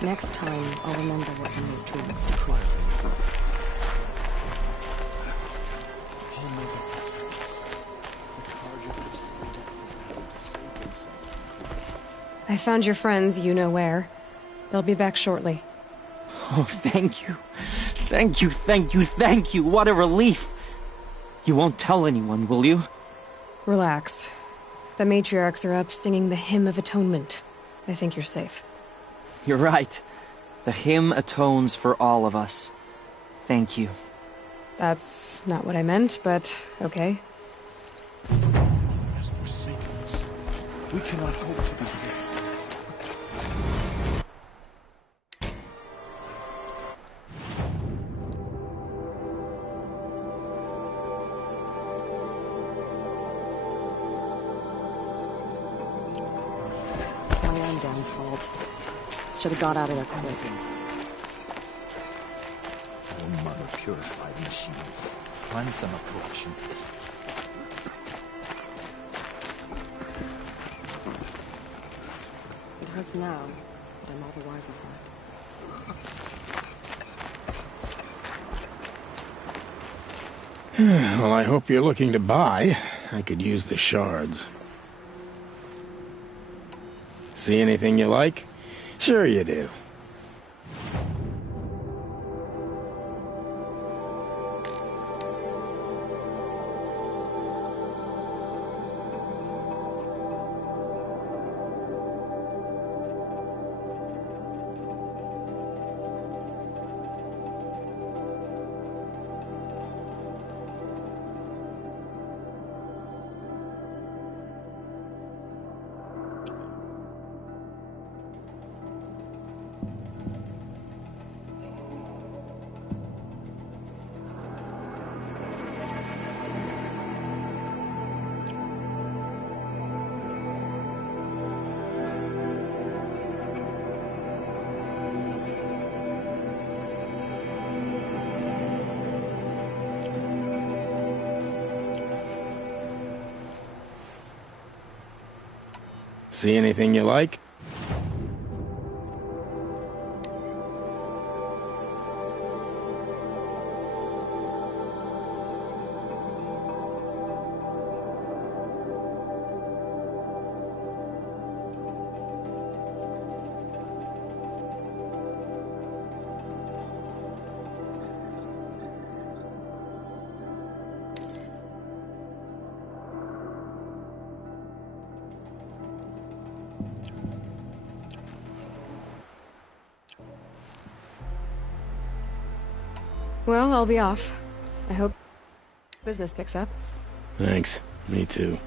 Next time, I'll remember what the nature wants to create. I found your friends, you know where. They'll be back shortly. Oh, thank you. Thank you, thank you, thank you. What a relief. You won't tell anyone, will you? Relax. The matriarchs are up singing the Hymn of Atonement. I think you're safe. You're right. The hymn atones for all of us. Thank you. That's not what I meant, but okay. Has forsaken us. We cannot hope to be saved. My own damn fault. Should have got out of there quick. Our mother purified the machines, cleansed them of corruption. It hurts now, but I'm all the wiser for it. Well, I hope you're looking to buy. I could use the shards. See anything you like? Sure you do. See anything you like? Well, I'll be off. I hope business picks up. Thanks. Me too.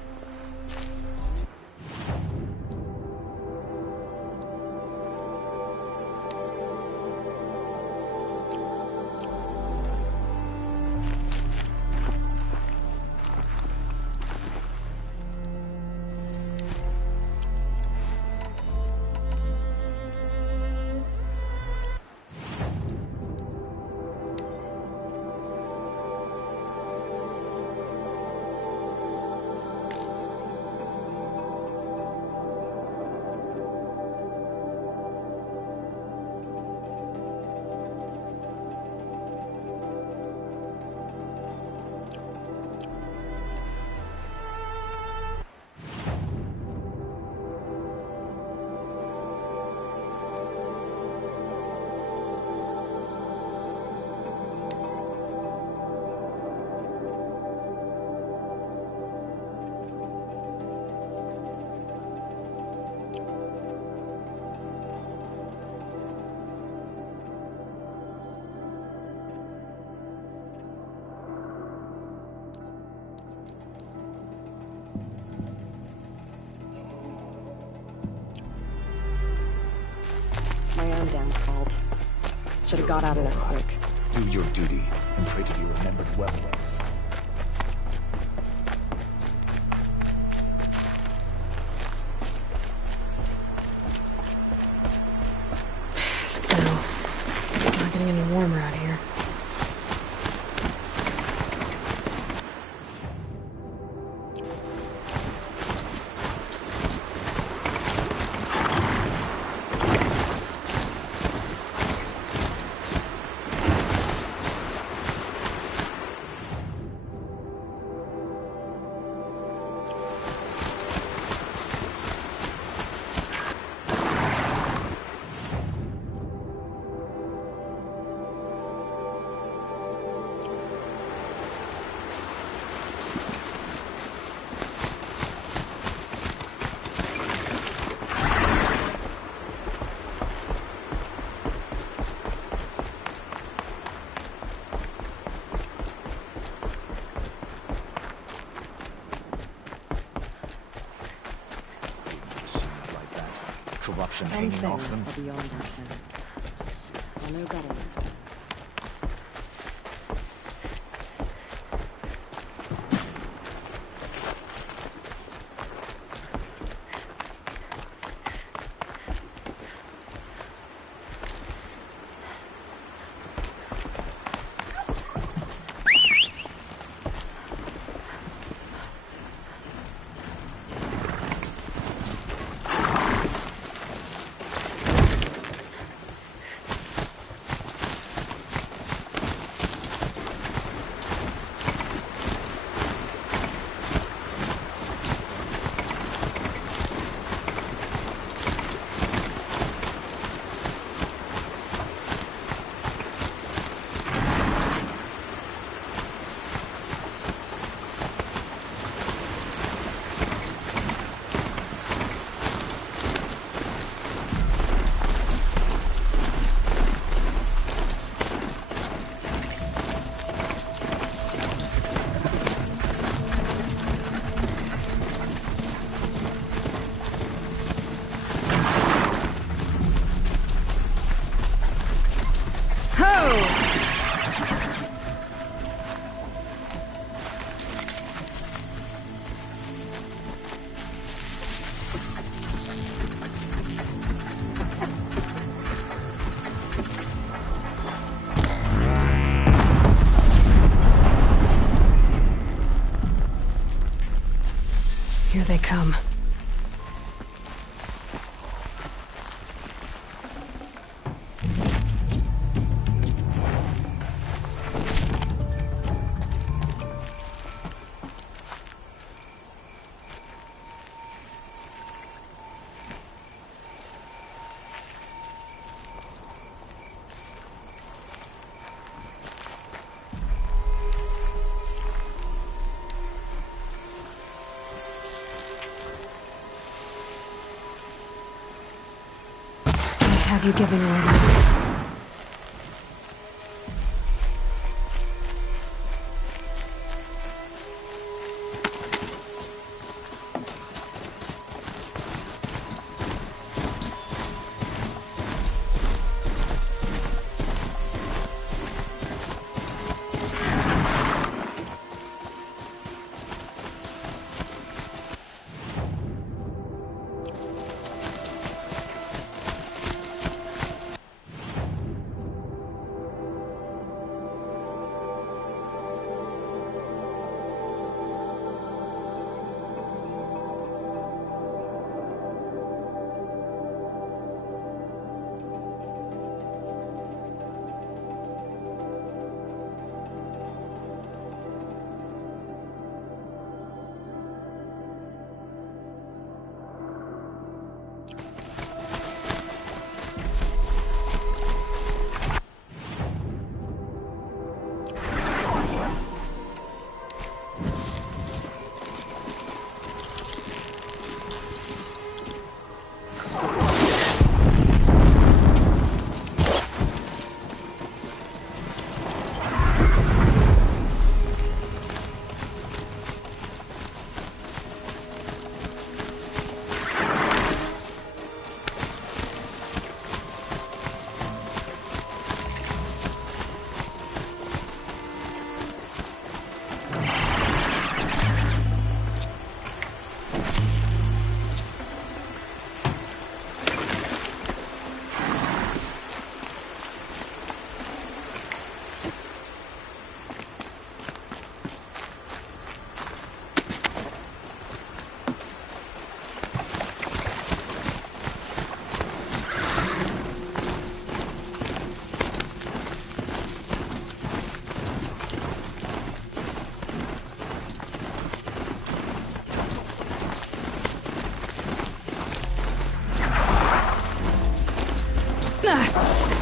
My own damn fault. Should have got out of there quick. Do your duty, and pray to be remembered well when you fall. So, it's not getting any warmer out here. corruption Some hanging off things them. are beyond our ken. I'll know better next time. Here they come. Have you given orders?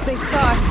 They saw us.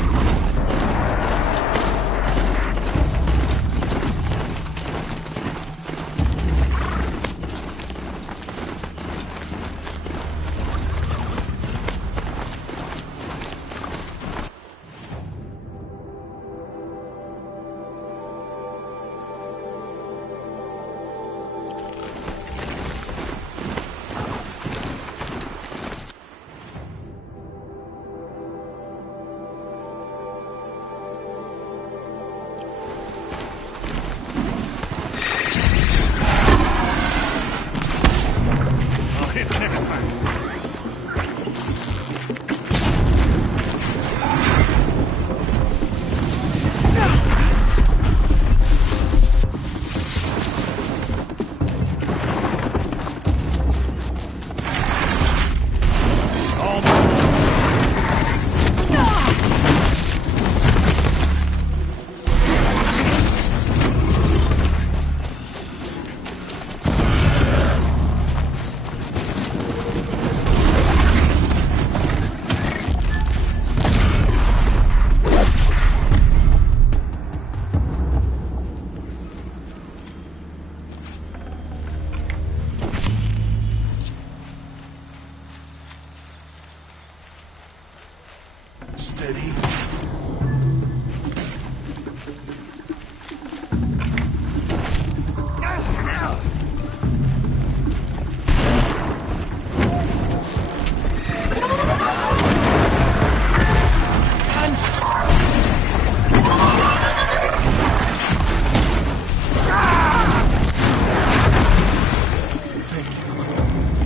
Steady.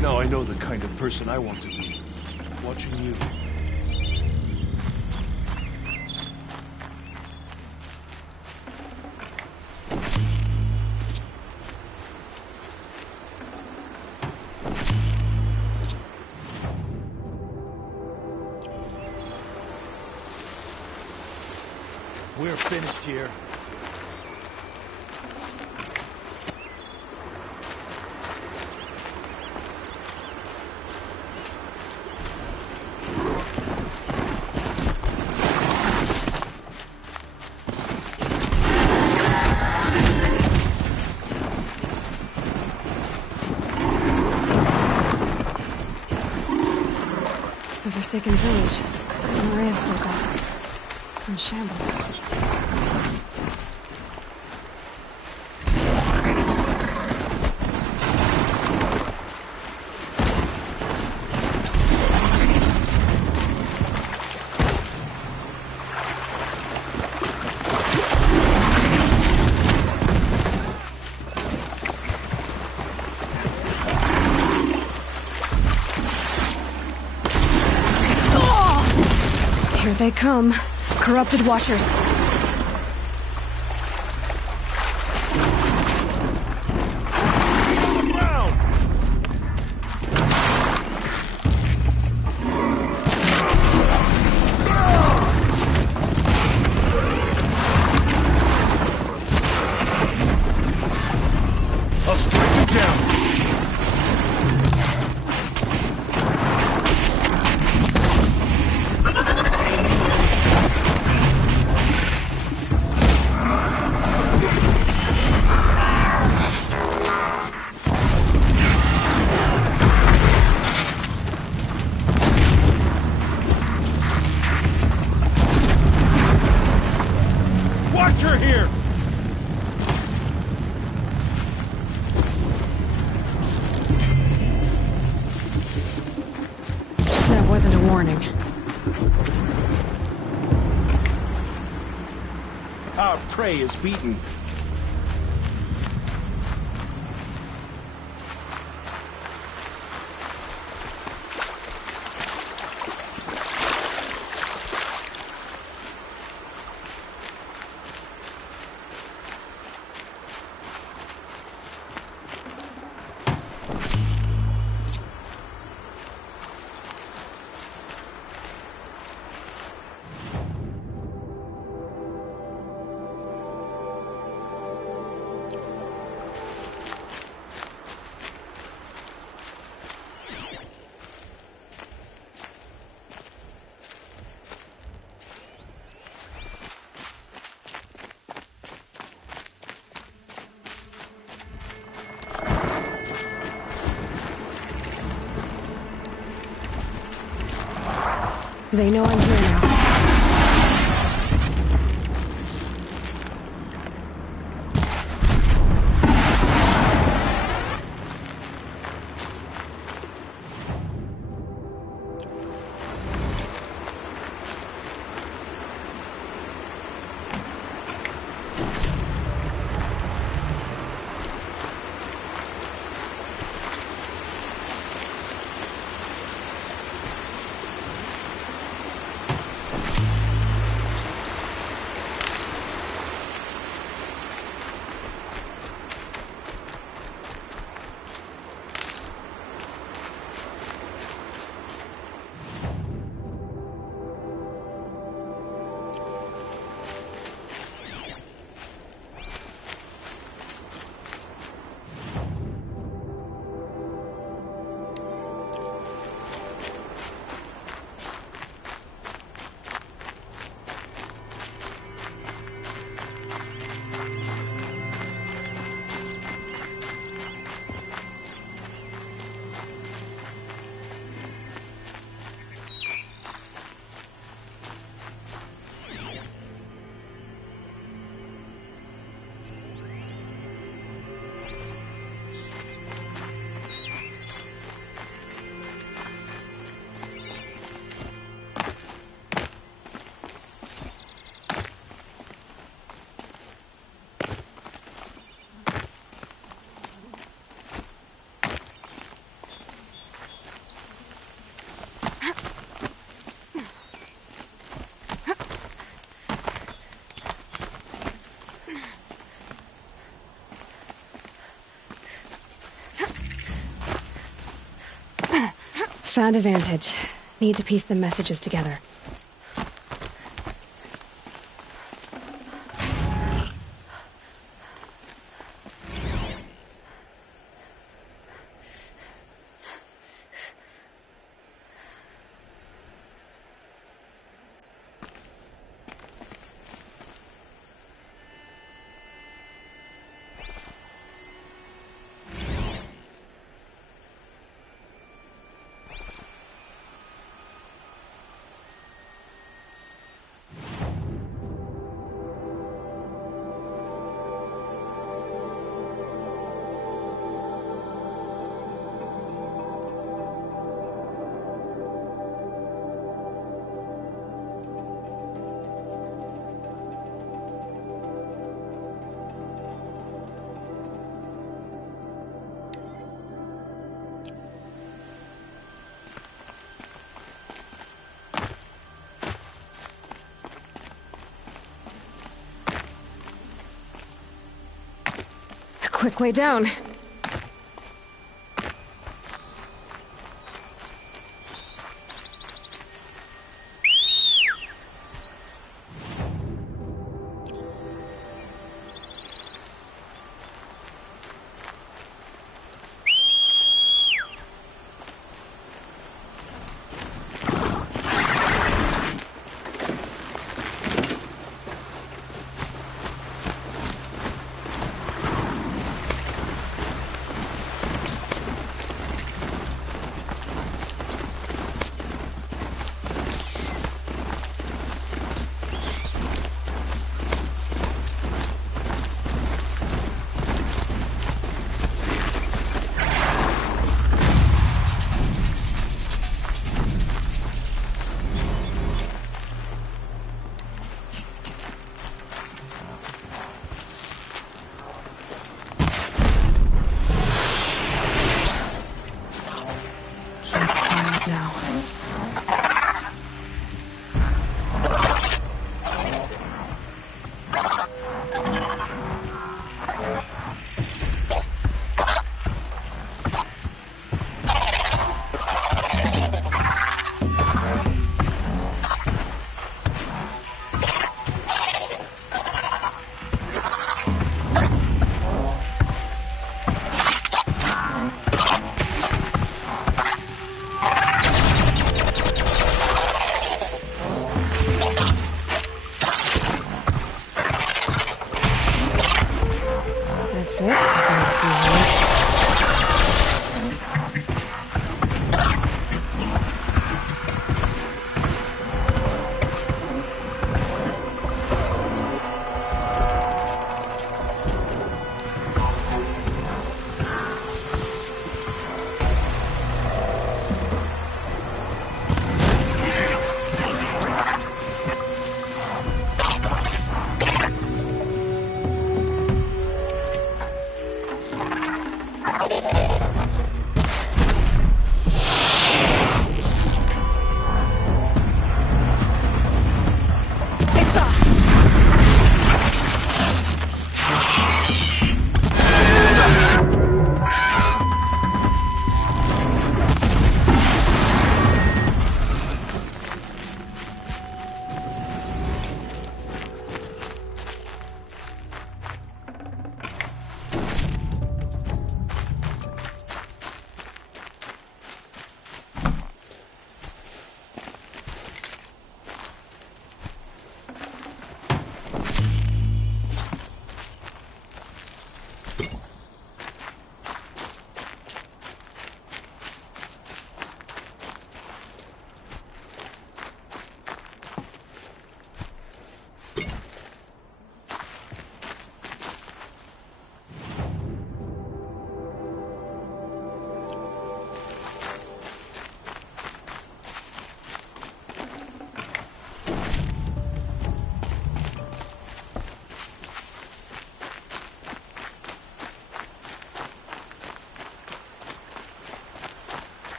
Now I know the kind of person I want to be. Watching you. We're finished here. The Forsaken Village Maria spoke of. It's in shambles. Here they come. Corrupted Watchers. I'll strike you down. Watcher here! That wasn't a warning. Our prey is beaten. They know I'm here now. Found a vantage. Need to piece the messages together. Quick way down.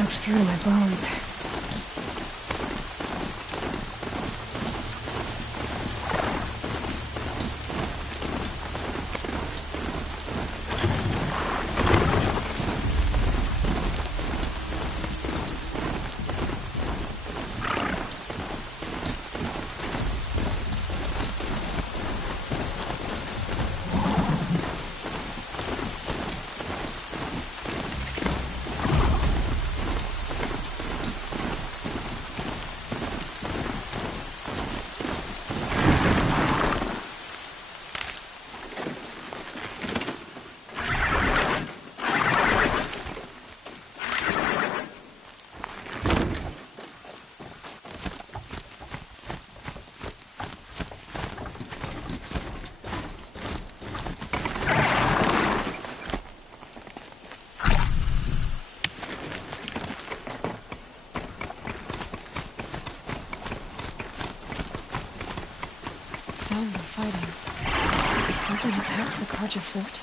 soaked through to my bones. Sounds of fighting. Has something attacked the Carja fort?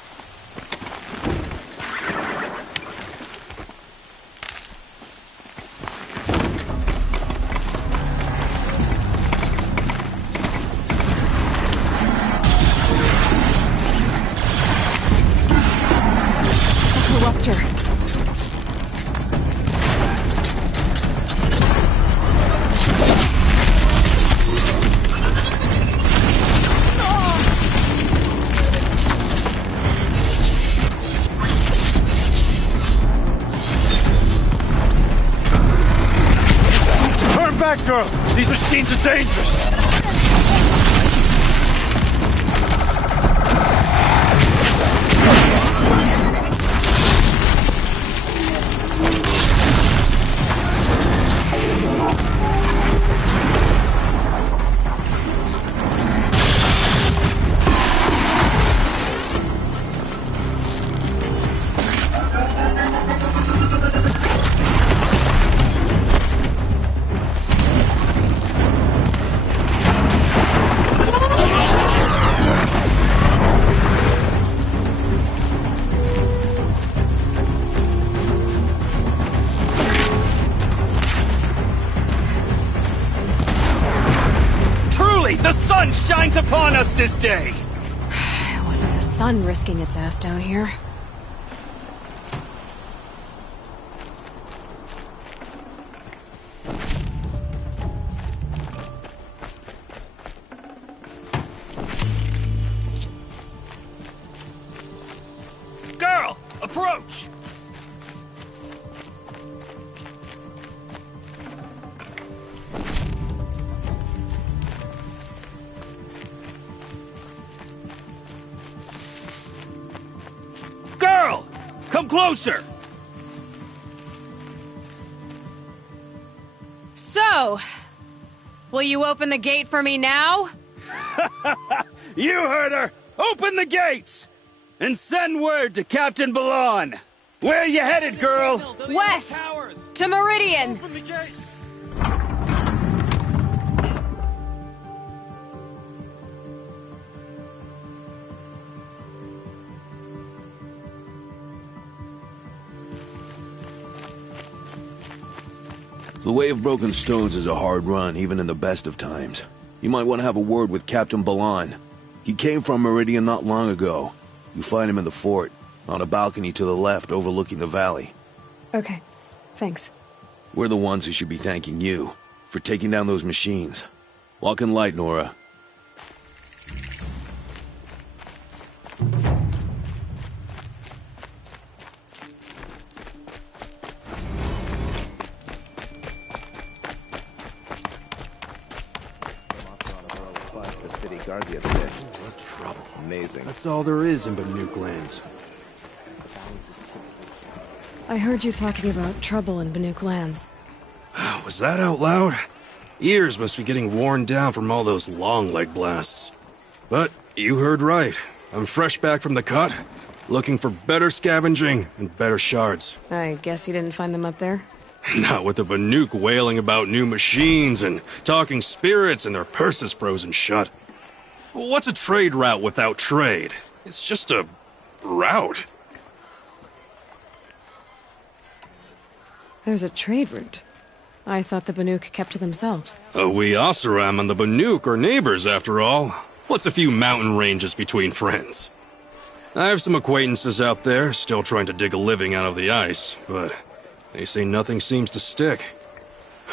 A corruptor. Back, girl! These machines are dangerous! The sun shines upon us this day! It wasn't the sun risking its ass down here. Girl, approach! Girl! Come closer! So, will you open the gate for me now? You heard her! Open the gates! And send word to Captain Balan! Where you headed, girl? West! To Meridian! The Way of Broken Stones is a hard run, even in the best of times. You might want to have a word with Captain Balan. He came from Meridian not long ago. You find him in the fort, on a balcony to the left overlooking the valley. Okay, thanks. We're the ones who should be thanking you for taking down those machines. Walk in light, Nora. Amazing. That's all there is in Banuk lands. I heard you talking about trouble in Banuk lands. Was that out loud? Ears must be getting worn down from all those long leg blasts. But you heard right. I'm fresh back from the cut, looking for better scavenging and better shards. I guess you didn't find them up there? Not with the Banuk wailing about new machines and talking spirits and their purses frozen shut. What's a trade route without trade? It's just a route. There's a trade route. I thought the Banuk kept to themselves. We Oseram and the Banuk are neighbors, after all. What's a few mountain ranges between friends? I have some acquaintances out there, still trying to dig a living out of the ice, but they say nothing seems to stick.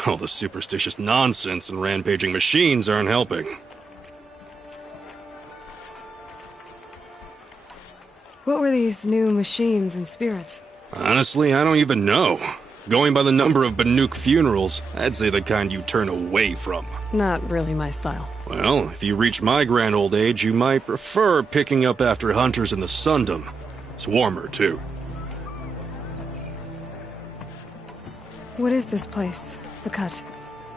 All the superstitious nonsense and rampaging machines aren't helping. What were these new machines and spirits? Honestly, I don't even know. Going by the number of Banuk funerals, I'd say the kind you turn away from. Not really my style. Well, if you reach my grand old age, you might prefer picking up after hunters in the Sundom. It's warmer, too. What is this place? The Cut?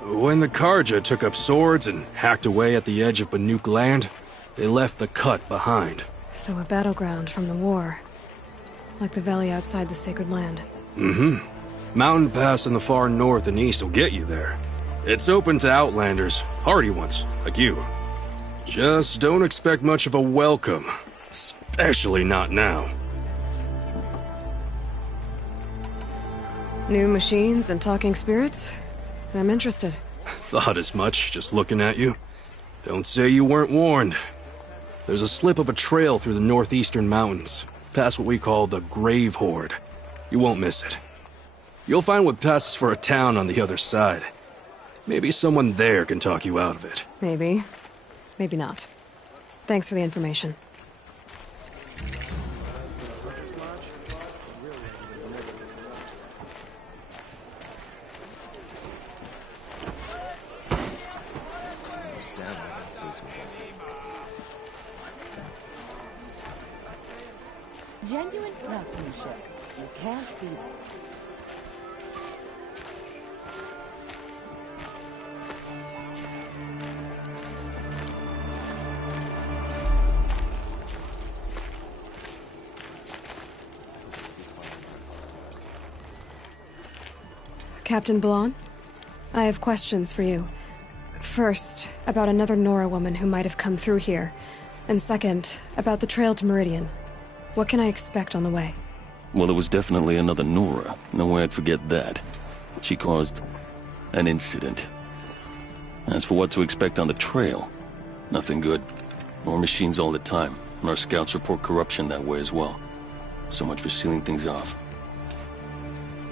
When the Karja took up swords and hacked away at the edge of Banuk land, they left the Cut behind. So a battleground from the war. Like the valley outside the Sacred Land. Mm-hmm. Mountain Pass in the far north and east will get you there. It's open to outlanders, hardy ones, like you. Just don't expect much of a welcome. Especially not now. New machines and talking spirits? I'm interested. Thought as much, just looking at you. Don't say you weren't warned. There's a slip of a trail through the northeastern mountains, past what we call the Grave Horde. You won't miss it. You'll find what passes for a town on the other side. Maybe someone there can talk you out of it. Maybe. Maybe not. Thanks for the information. Genuine craftsmanship. You can't beat it. Captain Blanc? I have questions for you. First, about another Nora woman who might have come through here. And second, about the trail to Meridian. What can I expect on the way? Well, it was definitely another Nora. No way I'd forget that. She caused an incident. As for what to expect on the trail, nothing good. More machines all the time, and our scouts report corruption that way as well. So much for sealing things off.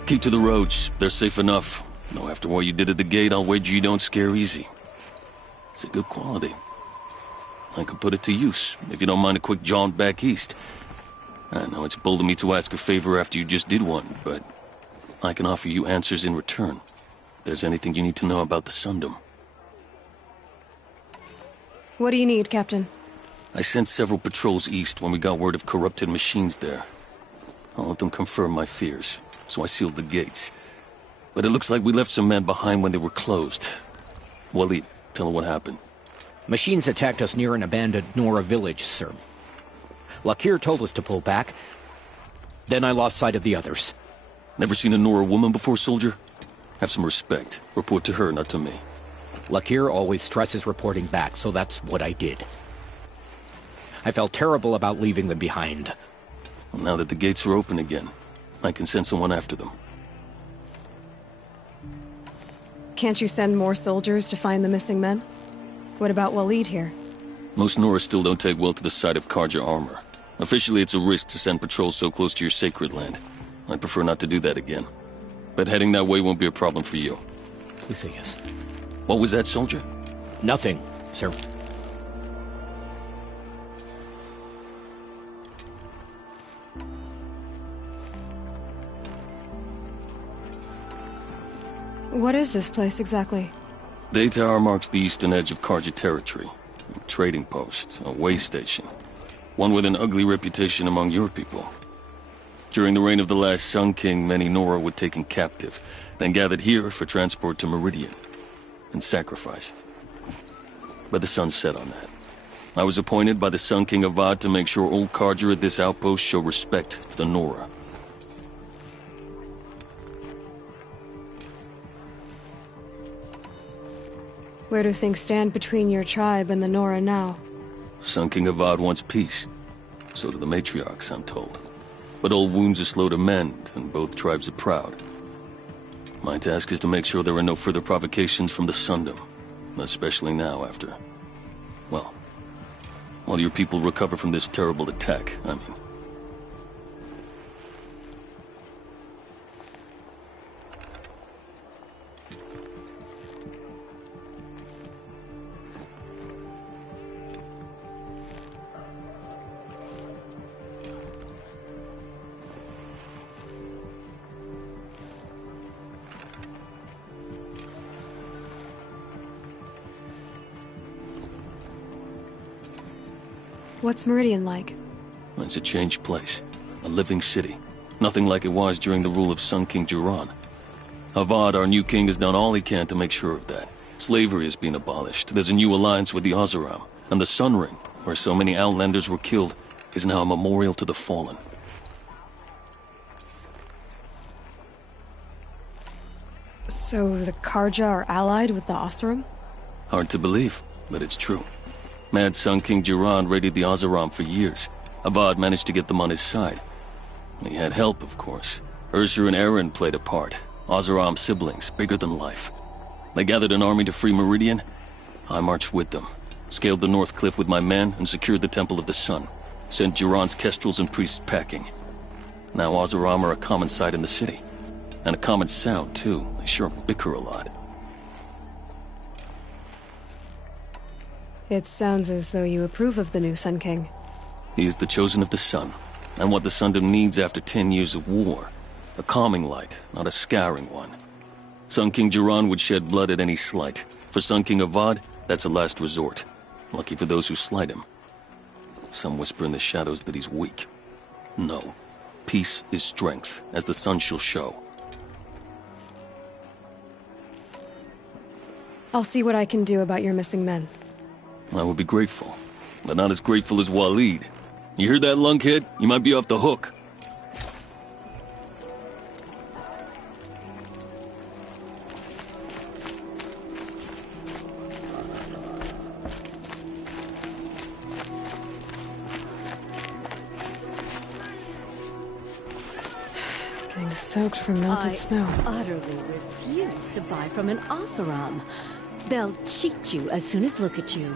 Keep to the roads. They're safe enough. Though after what you did at the gate, I'll wager you don't scare easy. It's a good quality. I could put it to use, if you don't mind a quick jaunt back east. I know it's bold of me to ask a favor after you just did one, but I can offer you answers in return. If there's anything you need to know about the Sundom. What do you need, Captain? I sent several patrols east when we got word of corrupted machines there. All of them confirmed my fears, so I sealed the gates. But it looks like we left some men behind when they were closed. Waleed, tell them what happened. Machines attacked us near an abandoned Nora village, sir. Lakir told us to pull back. Then I lost sight of the others. Never seen a Nora woman before, soldier? Have some respect. Report to her, not to me. Lakir always stresses reporting back, so that's what I did. I felt terrible about leaving them behind. Well, now that the gates are open again, I can send someone after them. Can't you send more soldiers to find the missing men? What about Waleed here? Most Nora still don't take well to the sight of Karja armor. Officially, it's a risk to send patrols so close to your sacred land. I'd prefer not to do that again. But heading that way won't be a problem for you. Please say yes. What was that, soldier? Nothing, sir. What is this place exactly? Daytower marks the eastern edge of Karja territory. A trading post, a way station. One with an ugly reputation among your people. During the reign of the last Sun King, many Nora were taken captive, then gathered here for transport to Meridian, and sacrifice. But the sun set on that. I was appointed by the Sun King Avad to make sure old Karja at this outpost show respect to the Nora. Where do things stand between your tribe and the Nora now? Sun King Avad wants peace. So do the matriarchs, I'm told. But old wounds are slow to mend, and both tribes are proud. My task is to make sure there are no further provocations from the Sundom. Especially now after... well, while your people recover from this terrible attack, I mean. What's Meridian like? It's a changed place. A living city. Nothing like it was during the rule of Sun King Jiran. Avad, our new king, has done all he can to make sure of that. Slavery has been abolished. There's a new alliance with the Oseram. And the Sun Ring, where so many Outlanders were killed, is now a memorial to the fallen. So the Karja are allied with the Oseram? Hard to believe, but it's true. Mad Sun King Jiran raided the Oseram for years. Avad managed to get them on his side. He had help, of course. Ursur and Eren played a part. Oseram siblings, bigger than life. They gathered an army to free Meridian. I marched with them. Scaled the North Cliff with my men and secured the Temple of the Sun. Sent Jiran's kestrels and priests packing. Now Oseram are a common sight in the city. And a common sound, too. They sure bicker a lot. It sounds as though you approve of the new Sun King. He is the chosen of the Sun, and what the Sundom needs after 10 years of war. A calming light, not a scouring one. Sun King Jiran would shed blood at any slight. For Sun King Avad, that's a last resort. Lucky for those who slight him. Some whisper in the shadows that he's weak. No. Peace is strength, as the sun shall show. I'll see what I can do about your missing men. I would be grateful, but not as grateful as Waleed. You hear that, lunkhead? You might be off the hook. Getting soaked from melted snow. I utterly refuse to buy from an Oseram. They'll cheat you as soon as look at you.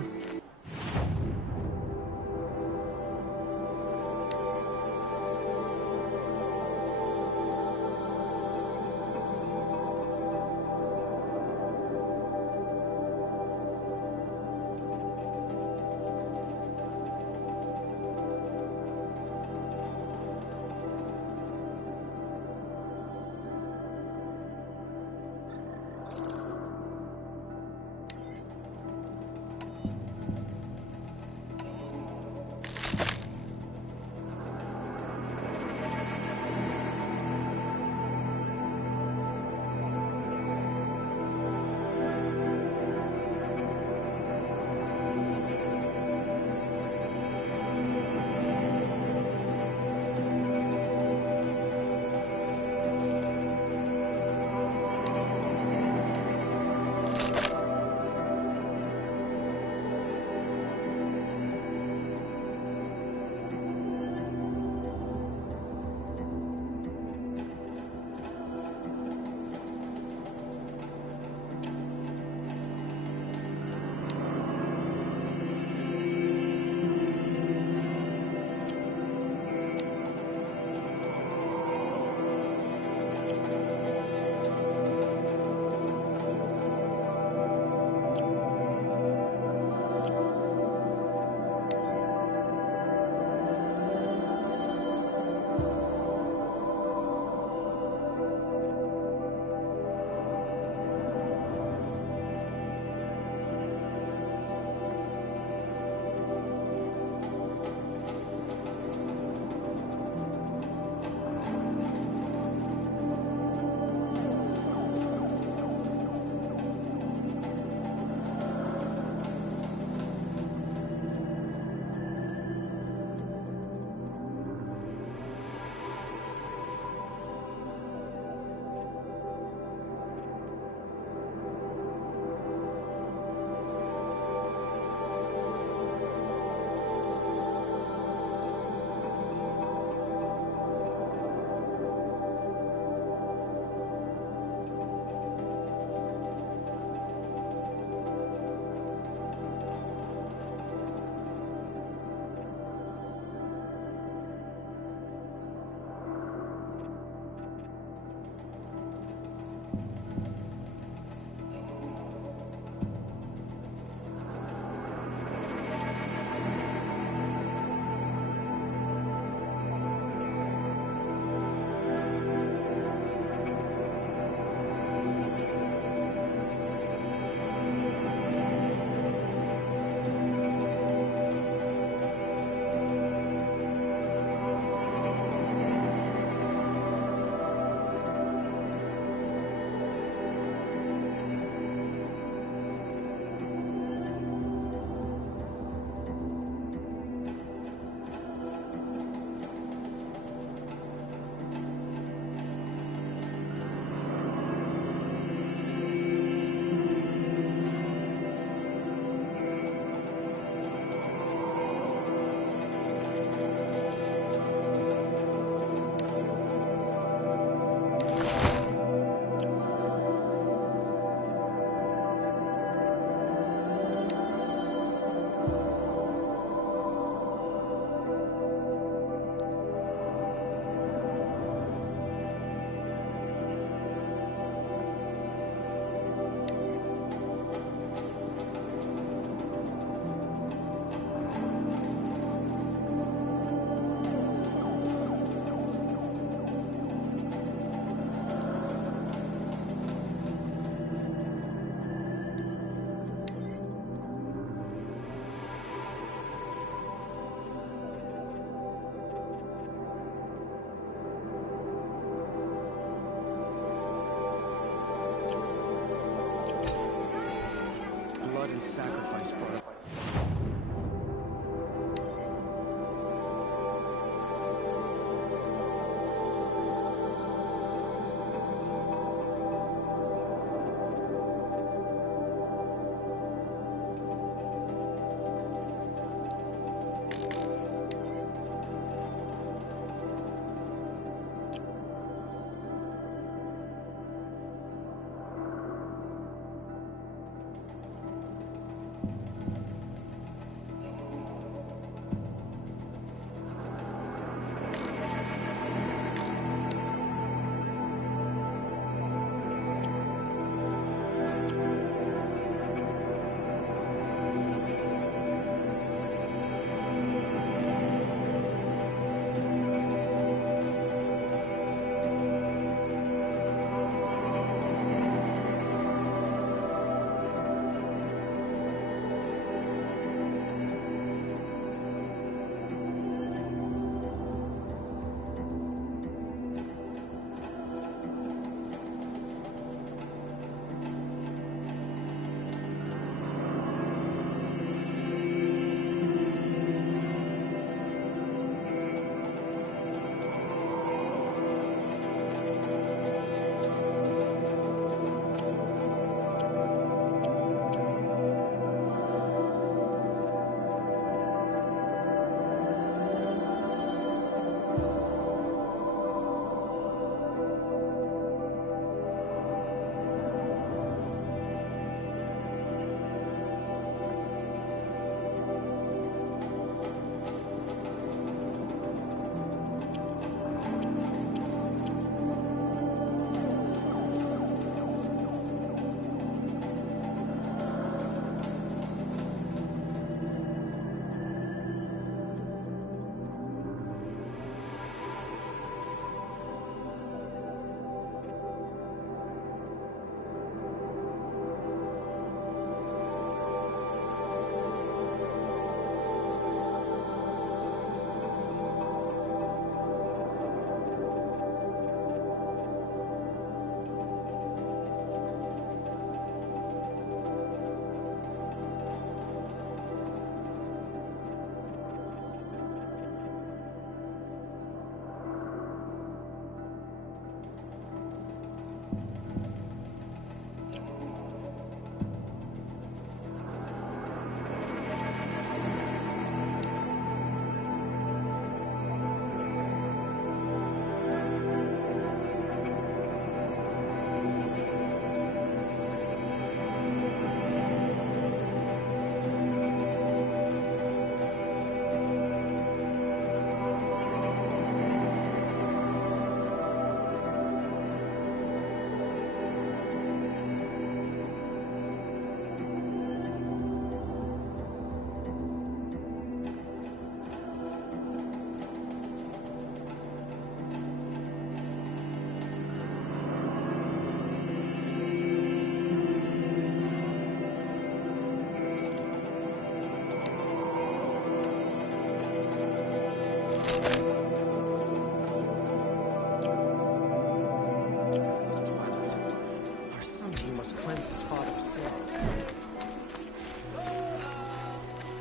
sacrifice protocol.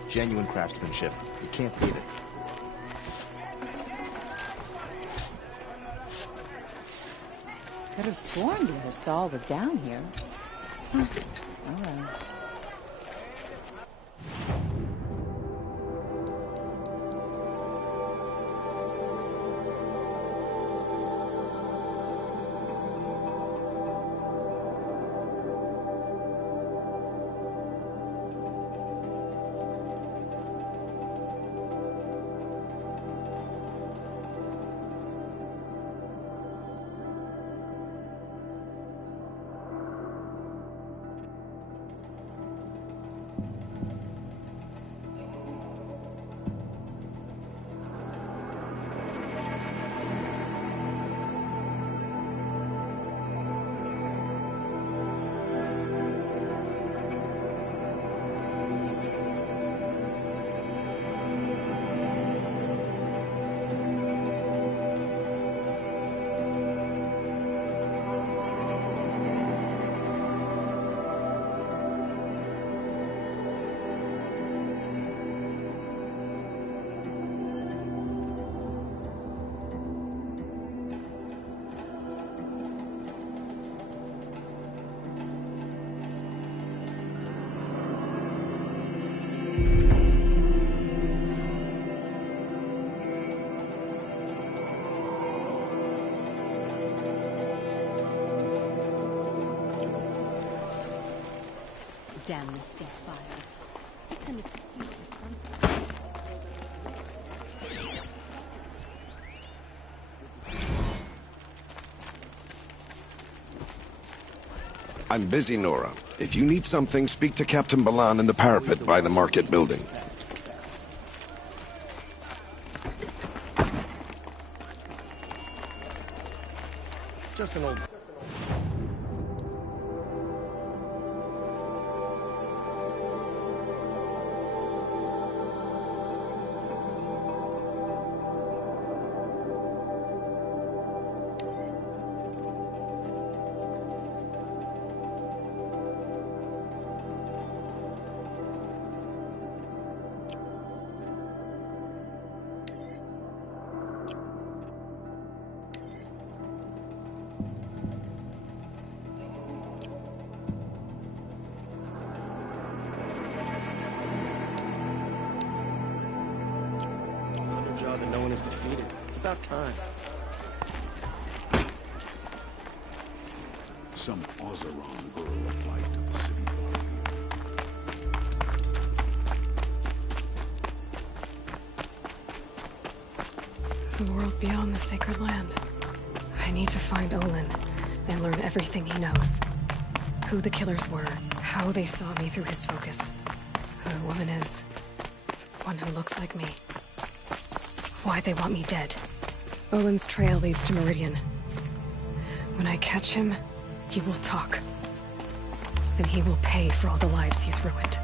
Genuine craftsmanship. You can't beat it. Could have sworn the other stall was down here. Huh. Oh well. damn this ceasefire. It's an excuse for something. I'm busy, Nora. If you need something, speak to Captain Balan in the parapet by the market building. It's just an old... that no one is defeated. It's about time. Some Oseram girl applied to the city The world beyond the sacred land. I need to find Olin and learn everything he knows. Who the killers were, how they saw me through his focus. Who the woman is. The one who looks like me. Why they want me dead. Olin's trail leads to Meridian. When I catch him, he will talk. And he will pay for all the lives he's ruined.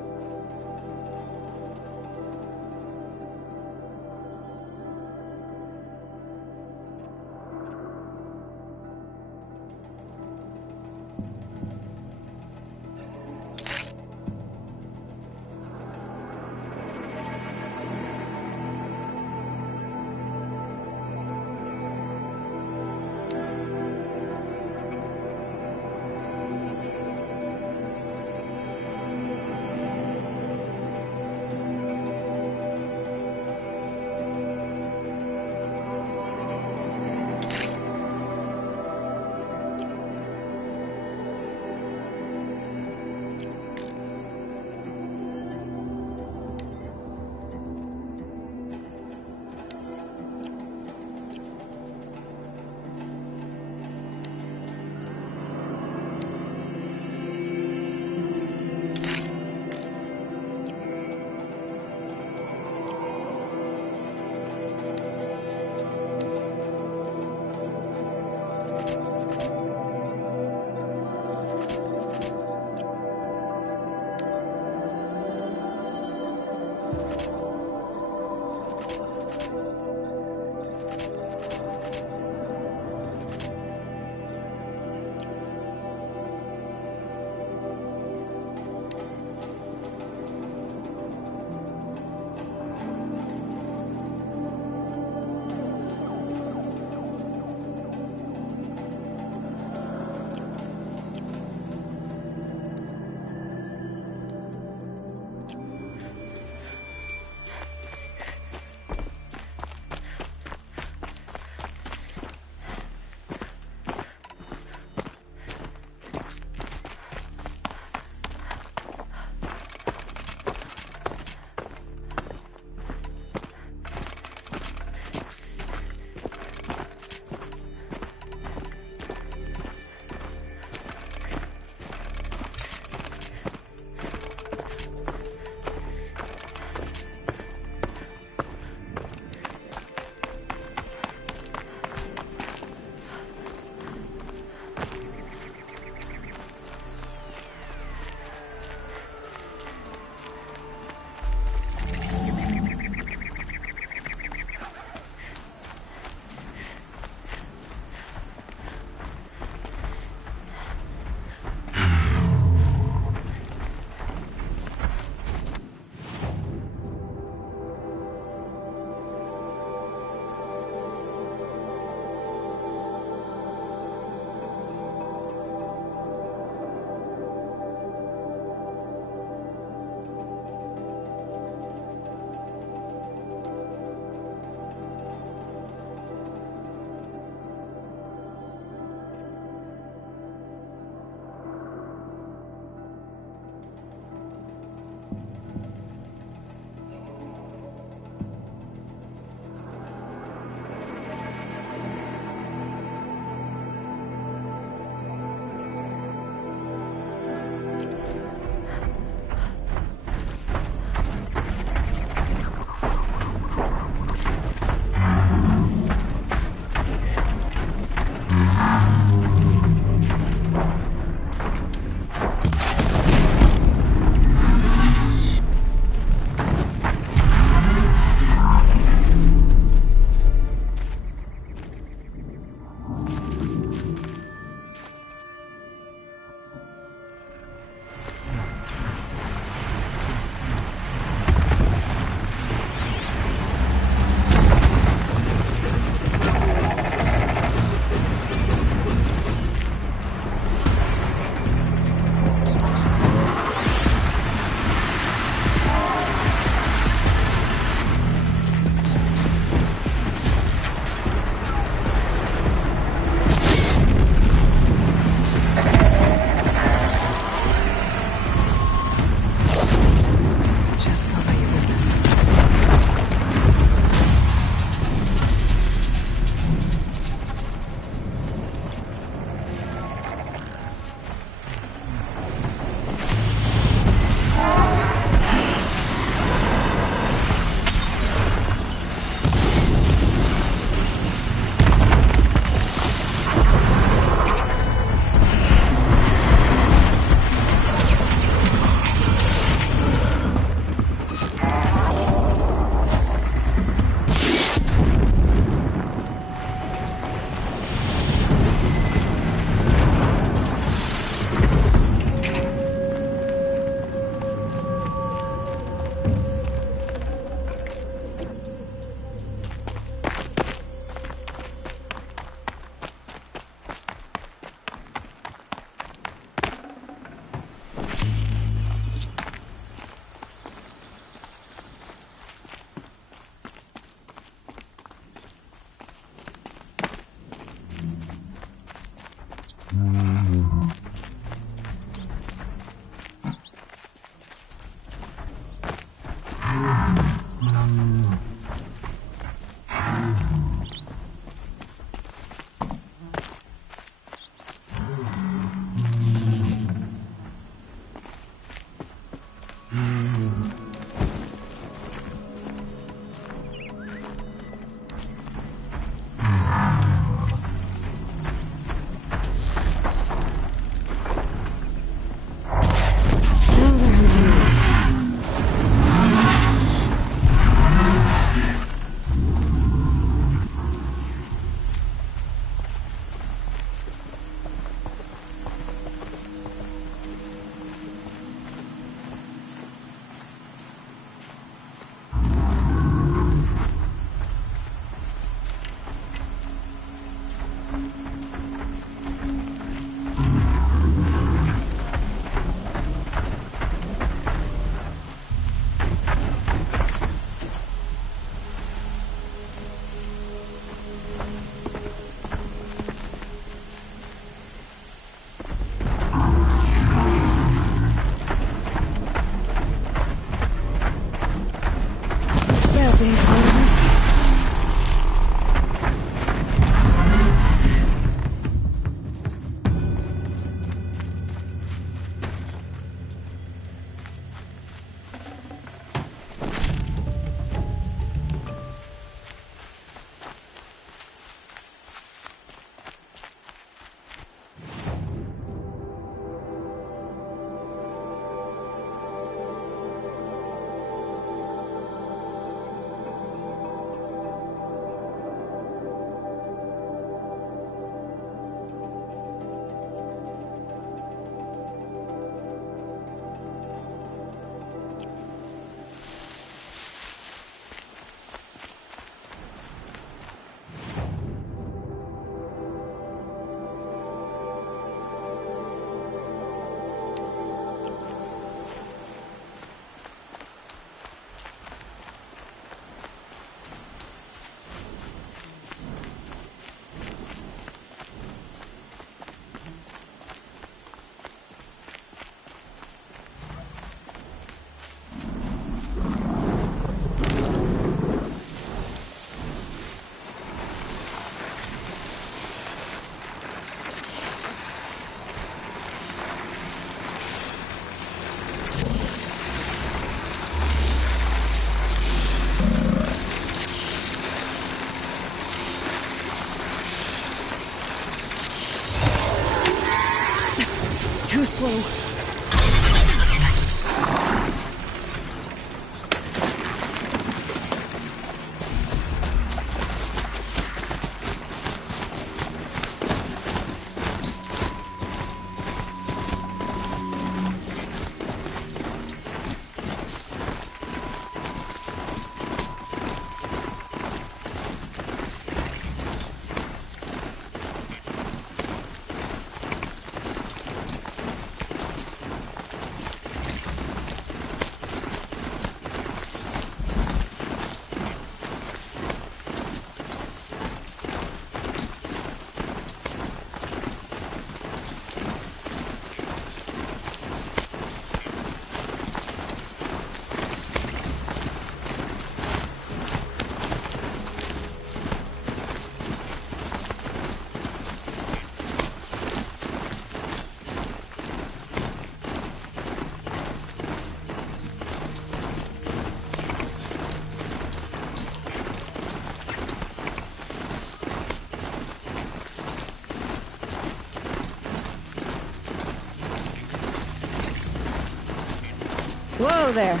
Whoa there.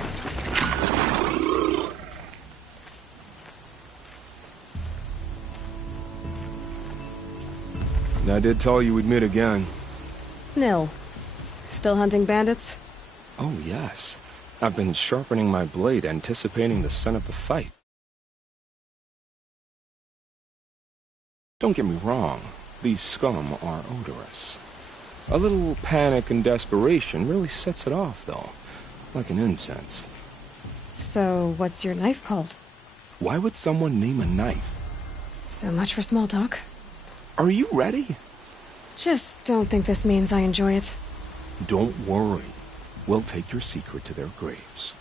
I did tell you we'd meet again. Nil. Still hunting bandits? Oh, yes. I've been sharpening my blade, anticipating the scent of the fight. Don't get me wrong. These scum are odorous. A little panic and desperation really sets it off, though. Like an incense. So, what's your knife called? Why would someone name a knife? So much for small talk. Are you ready? Just don't think this means I enjoy it. Don't worry. We'll take your secret to their graves.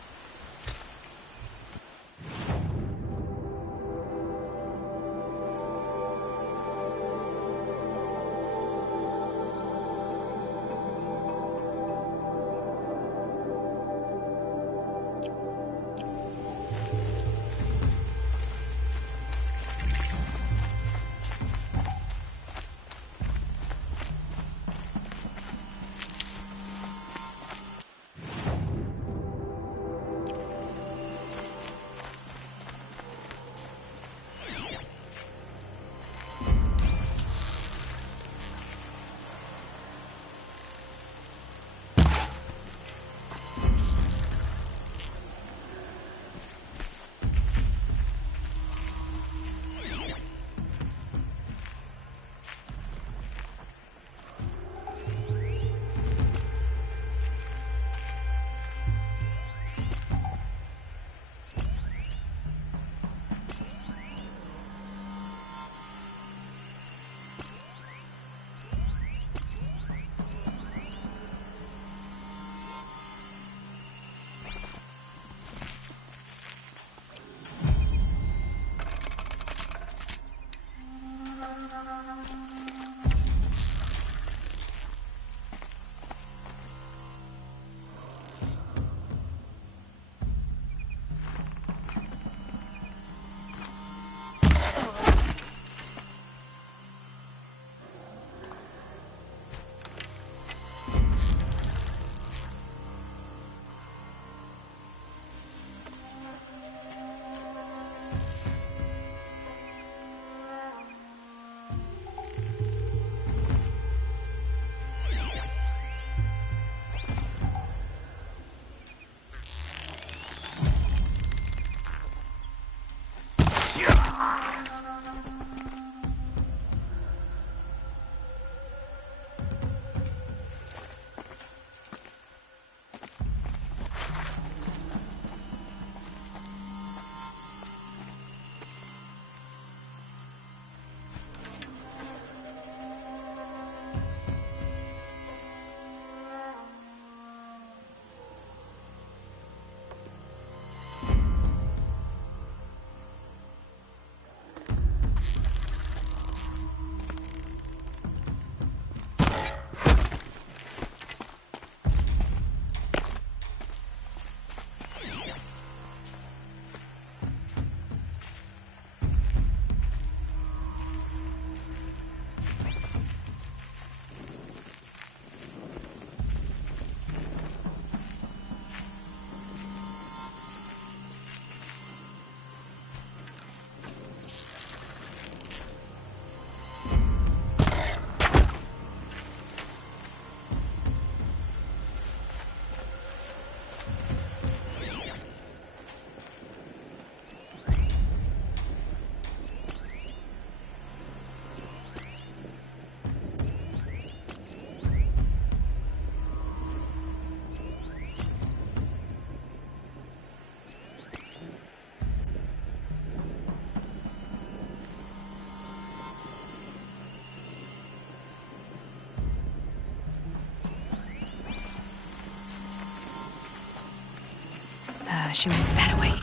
she moved that away.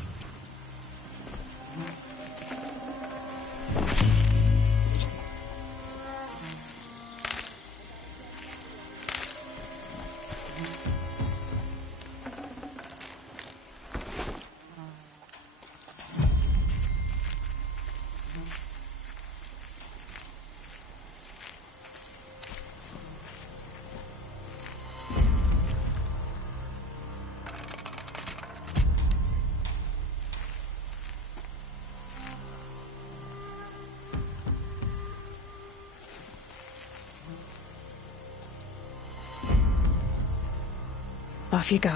Off you go.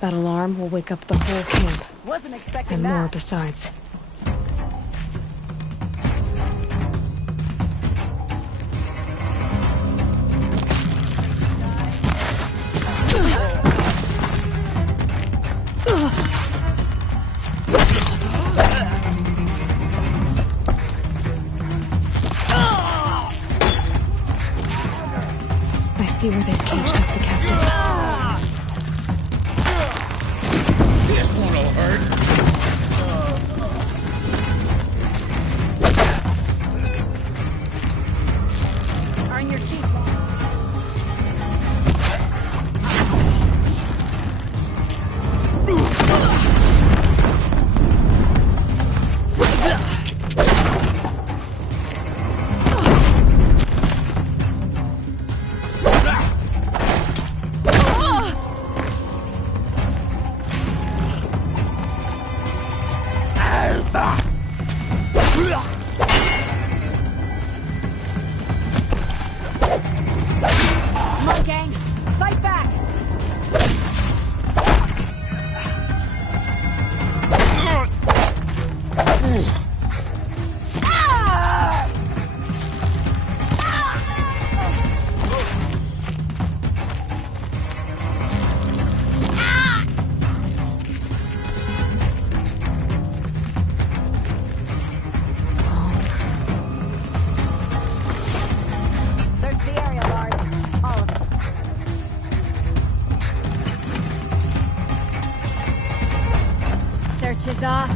That alarm will wake up the whole camp. Wasn't expecting and that. more besides. I see where they've caged up the captive. This one'll hurt. Earn your keep. Come on, gang. Fight back. Search the area, Lars. All of it. Search is off.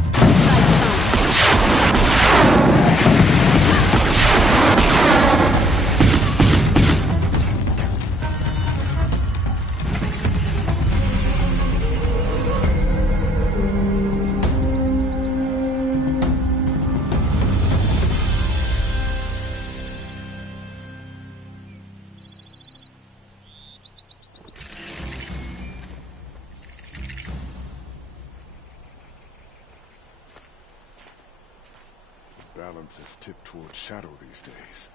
Balance is tipped toward shadow these days.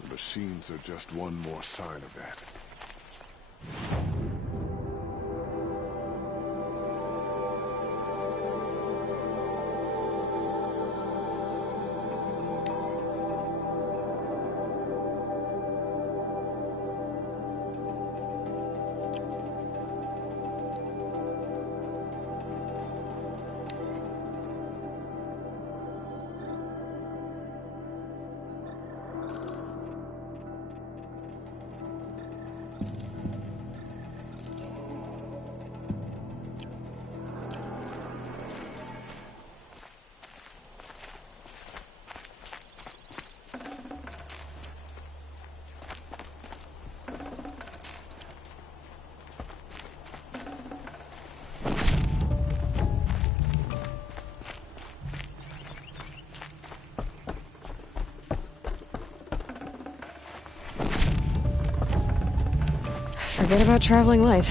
The machines are just one more sign of that. Forget about traveling light.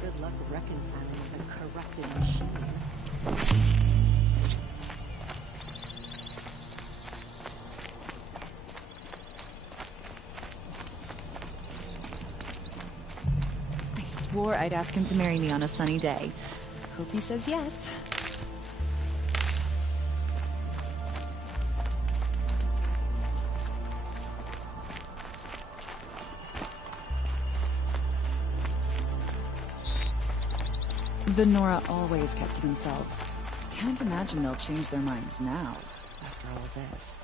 Good luck reconciling with a corrupted machine. I swore I'd ask him to marry me on a sunny day. Hope he says yes. The Nora always kept to themselves. Can't imagine they'll change their minds now, after all this.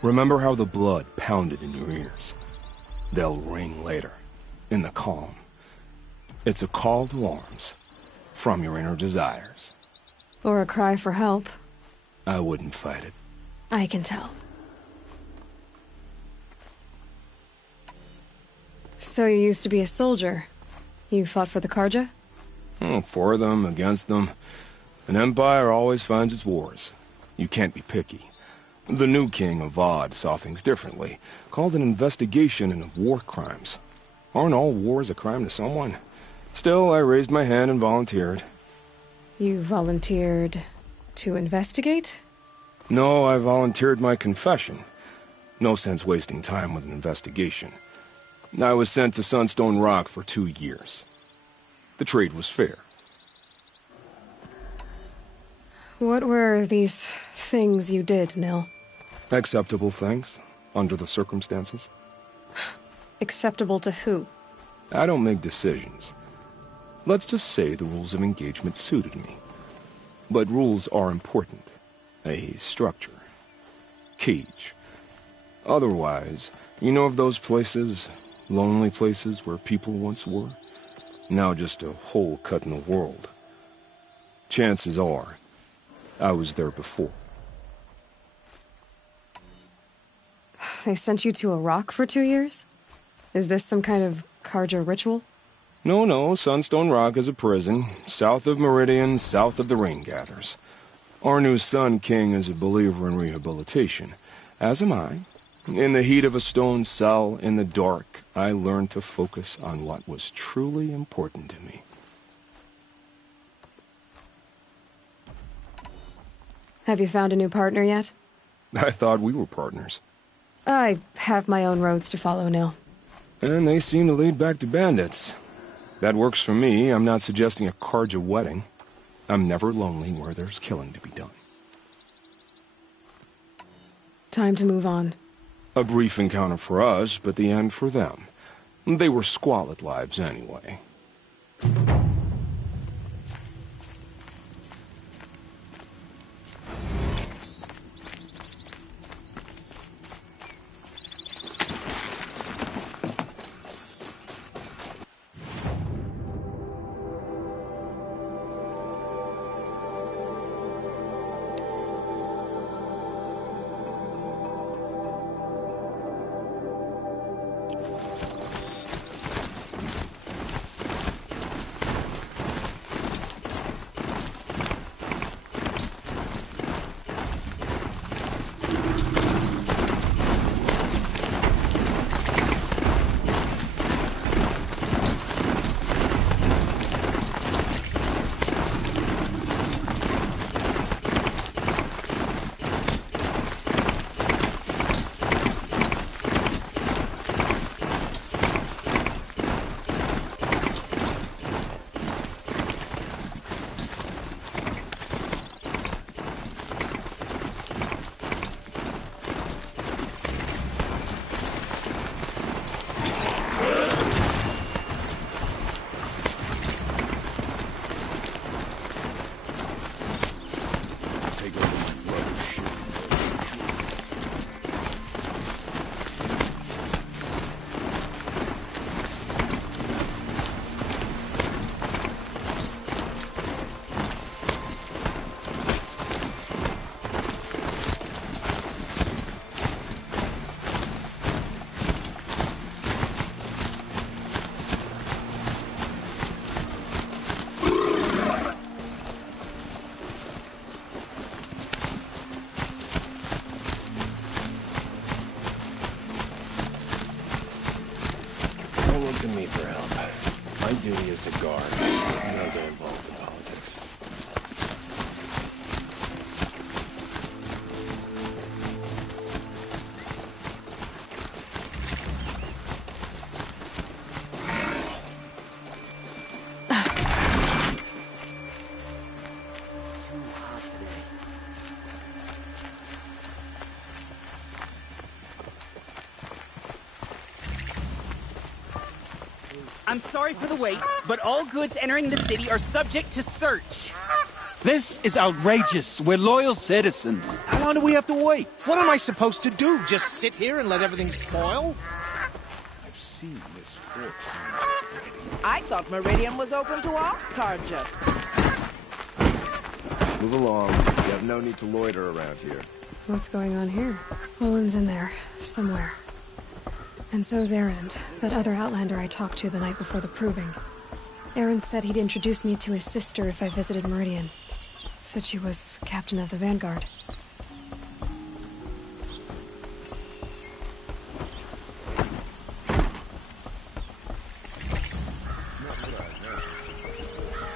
Remember how the blood pounded in your ears? They'll ring later, in the calm. It's a call to arms, from your inner desires. Or a cry for help. I wouldn't fight it. I can tell. So you used to be a soldier. You fought for the Karja? For them, against them. An empire always finds its wars. You can't be picky. The new king of Avad saw things differently. Called an investigation into war crimes. Aren't all wars a crime to someone? Still, I raised my hand and volunteered. You volunteered to investigate? No, I volunteered my confession. No sense wasting time with an investigation. I was sent to Sunstone Rock for 2 years. The trade was fair. What were these things you did, Nil? Acceptable things, under the circumstances. Acceptable to who? I don't make decisions. Let's just say the rules of engagement suited me. But rules are important. A structure. Cage. Otherwise, you know of those places, lonely places where people once were? Now just a hole cut in the world. Chances are, I was there before. They sent you to a rock for 2 years? Is this some kind of Karja ritual? No, Sunstone Rock is a prison, south of Meridian, south of the Rain Gathers. Our new Sun King is a believer in rehabilitation, as am I. In the heat of a stone cell, in the dark, I learned to focus on what was truly important to me. Have you found a new partner yet? I thought we were partners. I have my own roads to follow, Nil. And they seem to lead back to bandits. That works for me. I'm not suggesting a Karja wedding. I'm never lonely where there's killing to be done. Time to move on. A brief encounter for us, but the end for them. They were squalid lives anyway. to me for help. My duty is to guard. I don't get involved in politics. I'm sorry for the wait, but all goods entering the city are subject to search. This is outrageous. We're loyal citizens. How long do we have to wait? What am I supposed to do? Just sit here and let everything spoil? I've seen this 4 times. I thought Meridian was open to all Carja. Move along. You have no need to loiter around here. What's going on here? Olin's in there, somewhere. And so's Erend, that other Outlander I talked to the night before the proving. Erend said he'd introduce me to his sister if I visited Meridian. Said she was captain of the Vanguard.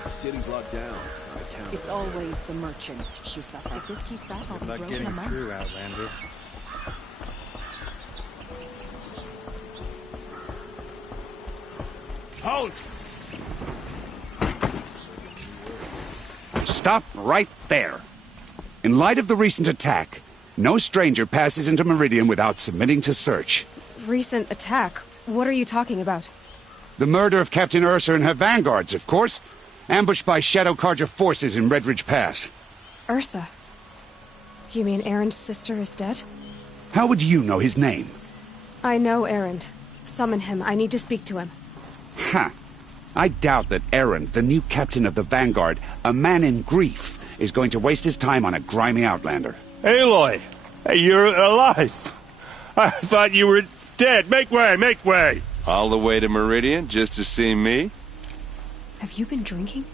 The city's locked down. It's always the merchants who suffer. If this keeps up, I'll be Not broken getting a month. through, Outlander. Halt! Stop right there. In light of the recent attack, no stranger passes into Meridian without submitting to search. Recent attack? What are you talking about? The murder of Captain Ursa and her vanguards, of course. Ambushed by Shadow Carja forces in Redridge Pass. Ursa? You mean Erend's sister is dead? How would you know his name? I know Erend. Summon him. I need to speak to him. Ha! I doubt that Erend, the new captain of the Vanguard, a man in grief, is going to waste his time on a grimy outlander. Aloy! Hey, you're alive! I thought you were dead. Make way, make way! All the way to Meridian just to see me? Have you been drinking?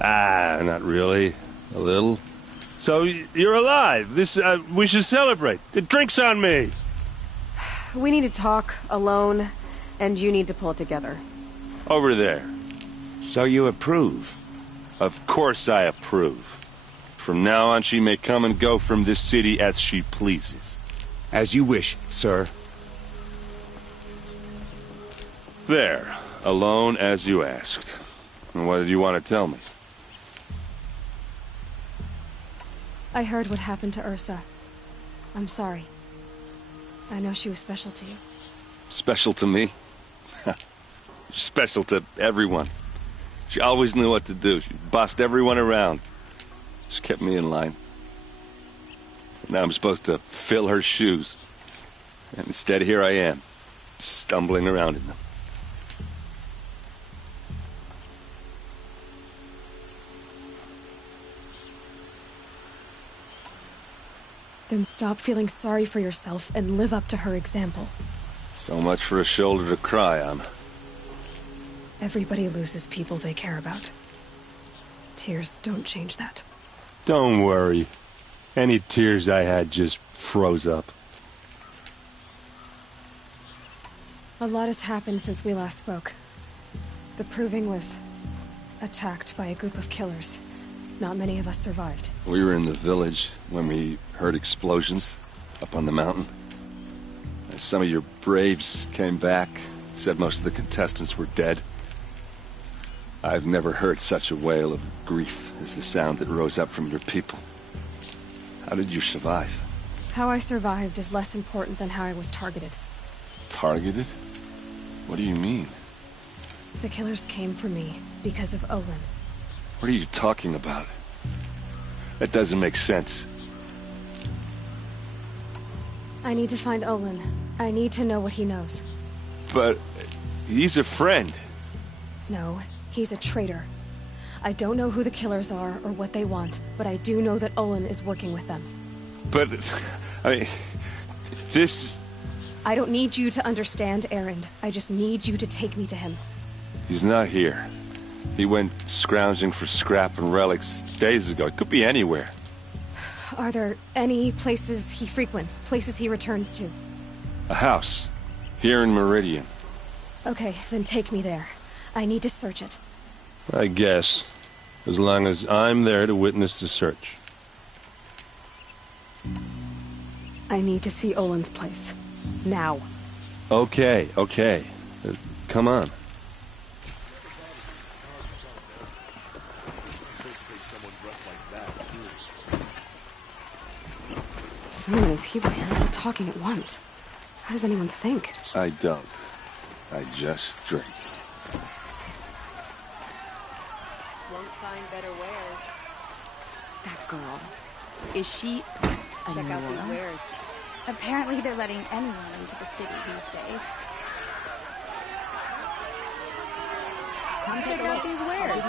Ah, not really. A little. So, you're alive. We should celebrate. The drink's on me. We need to talk alone, and you need to pull it together. Over there. So you approve? Of course I approve. From now on, she may come and go from this city as she pleases. As you wish, sir. There. Alone as you asked. And what did you want to tell me? I heard what happened to Ursa. I'm sorry. I know she was special to you. Special to me? Special to everyone. She always knew what to do. She bossed everyone around. She kept me in line. Now I'm supposed to fill her shoes. And instead, here I am, stumbling around in them. Then stop feeling sorry for yourself and live up to her example. So much for a shoulder to cry on. Everybody loses people they care about. Tears don't change that. Don't worry. Any tears I had just froze up. A lot has happened since we last spoke. The Proving was attacked by a group of killers. Not many of us survived. We were in the village when we heard explosions up on the mountain. Some of your braves came back, said most of the contestants were dead. I've never heard such a wail of grief as the sound that rose up from your people. How did you survive? How I survived is less important than how I was targeted. Targeted? What do you mean? The killers came for me because of Olin. What are you talking about? That doesn't make sense. I need to find Olin. I need to know what he knows. But he's a friend. No, he's a traitor. I don't know who the killers are or what they want, but I do know that Olin is working with them. But, I mean, this... I don't need you to understand, Erend. I just need you to take me to him. He's not here. He went scrounging for scrap and relics days ago. It could be anywhere. Are there any places he frequents, places he returns to? A house. Here in Meridian. Okay, then take me there. I need to search it. I guess. As long as I'm there to witness the search. I need to see Olin's place. Now. Okay, okay. Come on. So many people here, all talking at once. How does anyone think? I don't. I just drink. Won't find better wares. That girl. Is she Check out these wares. Apparently they're letting anyone into the city these days. Come check out these wares.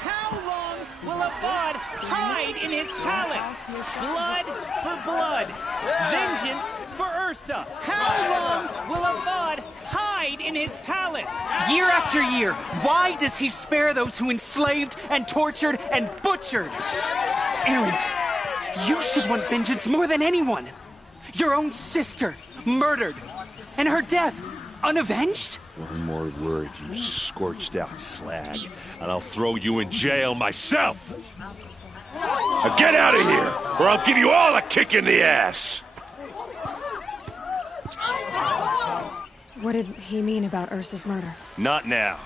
How long will Avad hide in his palace? Blood for blood. Vengeance for Ursa. How long will Avad hide in his palace? Year after year, why does he spare those who enslaved and tortured and butchered? Erend, you should want vengeance more than anyone. Your own sister, murdered, and her death, unavenged? One more word, you scorched out slag, and I'll throw you in jail myself! Now get out of here, or I'll give you all a kick in the ass! What did he mean about Ursa's murder? Not now.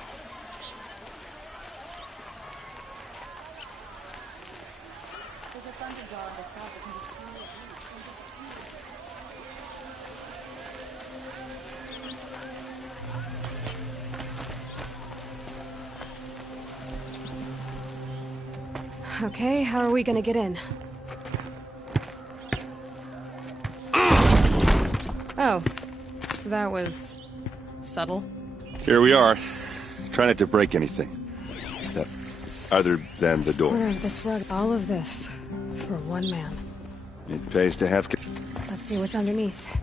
Okay, how are we gonna get in? Oh, that was subtle. Here we are. Try not to break anything. Other than the door. Order of this rug, all of this, for one man. It pays to have... Let's see what's underneath.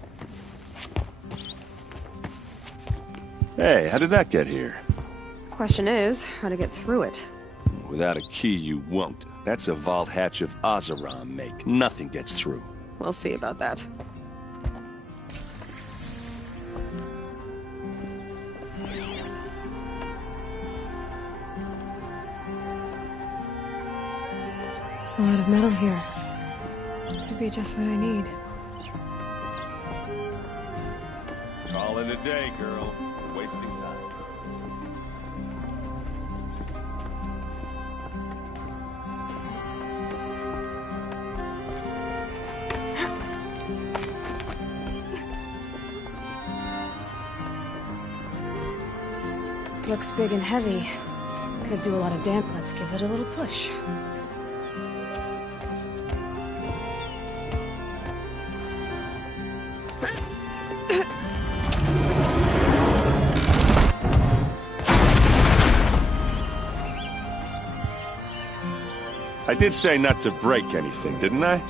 Hey, how did that get here? Question is, how to get through it. Without a key, you won't. That's a vault hatch of Oseram make. Nothing gets through. We'll see about that. A lot of metal here. Could be just what I need. Call it a day, girl. You're wasting time. Looks big and heavy. Could do a lot of damage. Let's give it a little push. I did say not to break anything, didn't I?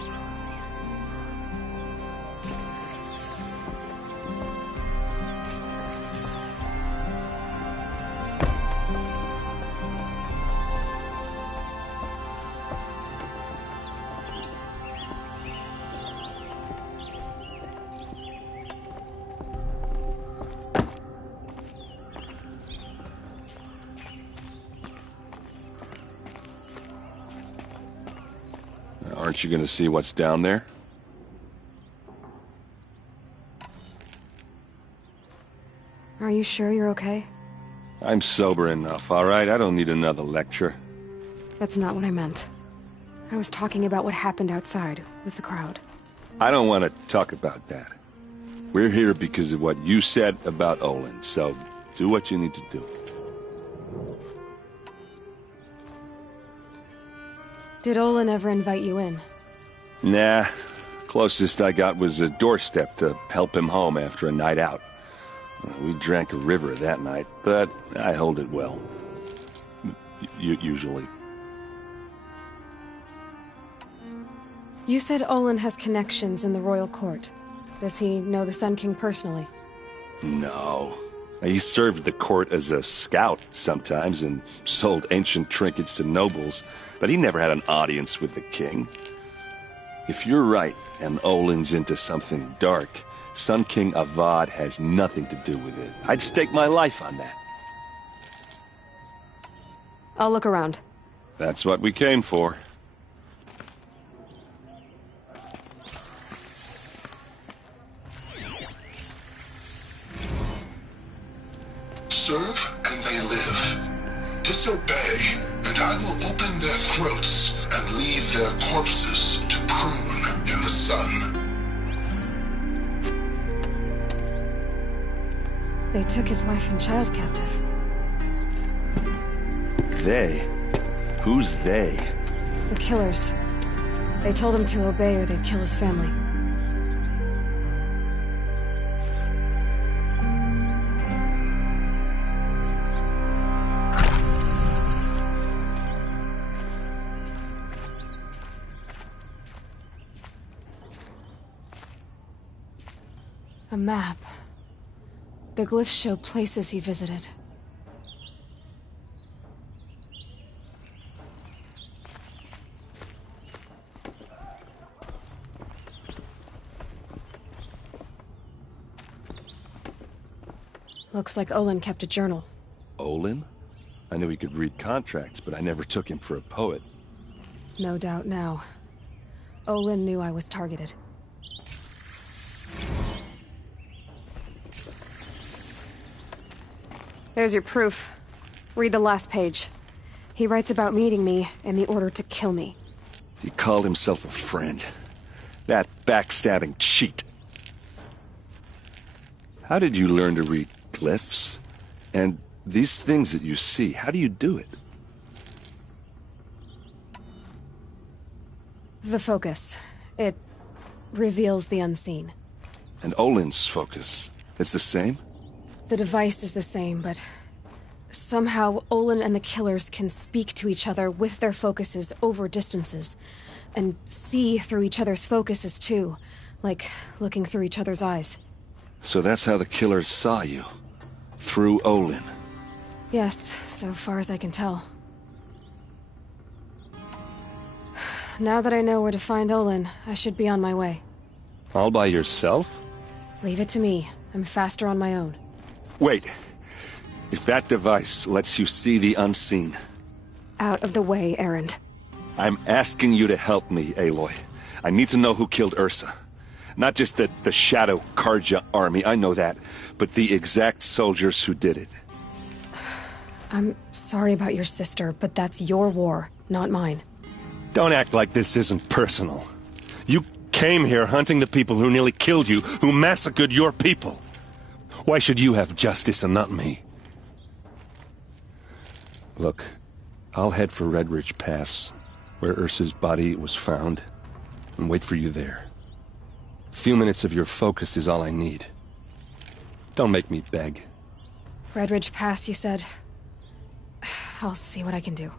Aren't you gonna see what's down there? Are you sure you're okay? I'm sober enough, all right? I don't need another lecture. That's not what I meant. I was talking about what happened outside, with the crowd. I don't want to talk about that. We're here because of what you said about Olin, so do what you need to do. Did Olin ever invite you in? Nah. Closest I got was a doorstep to help him home after a night out. We drank a river that night, but I hold it well. Usually. You said Olin has connections in the royal court. Does he know the Sun King personally? No. He served the court as a scout sometimes and sold ancient trinkets to nobles, but he never had an audience with the king. If you're right, and Olin's into something dark, Sun King Avad has nothing to do with it. I'd stake my life on that. I'll look around. That's what we came for. Serve and they live. Disobey, and I will open their throats and leave their corpses to prune in the sun. They took his wife and child captive. They? Who's they? The killers. They told him to obey or they'd kill his family. A map. The glyphs show places he visited. Looks like Olin kept a journal. Olin? I knew he could read contracts, but I never took him for a poet. No doubt now. Olin knew I was targeted. There's your proof. Read the last page. He writes about meeting me and the order to kill me. He called himself a friend. That backstabbing cheat. How did you learn to read glyphs? And these things that you see, how do you do it? The focus. It reveals the unseen. And Olin's focus, it's the same? The device is the same, but somehow Olin and the killers can speak to each other with their focuses over distances, and see through each other's focuses too, like looking through each other's eyes. So that's how the killers saw you? Through Olin? Yes, so far as I can tell. Now that I know where to find Olin, I should be on my way. All by yourself? Leave it to me. I'm faster on my own. Wait. If that device lets you see the unseen... Out of the way, Erend. I'm asking you to help me, Aloy. I need to know who killed Ursa. Not just the Shadow Karja army, I know that, but the exact soldiers who did it. I'm sorry about your sister, but that's your war, not mine. Don't act like this isn't personal. You came here hunting the people who nearly killed you, who massacred your people. Why should you have justice and not me? Look, I'll head for Red Ridge Pass, where Ursa's body was found, and wait for you there. A few minutes of your focus is all I need. Don't make me beg. Red Ridge Pass, you said? I'll see what I can do.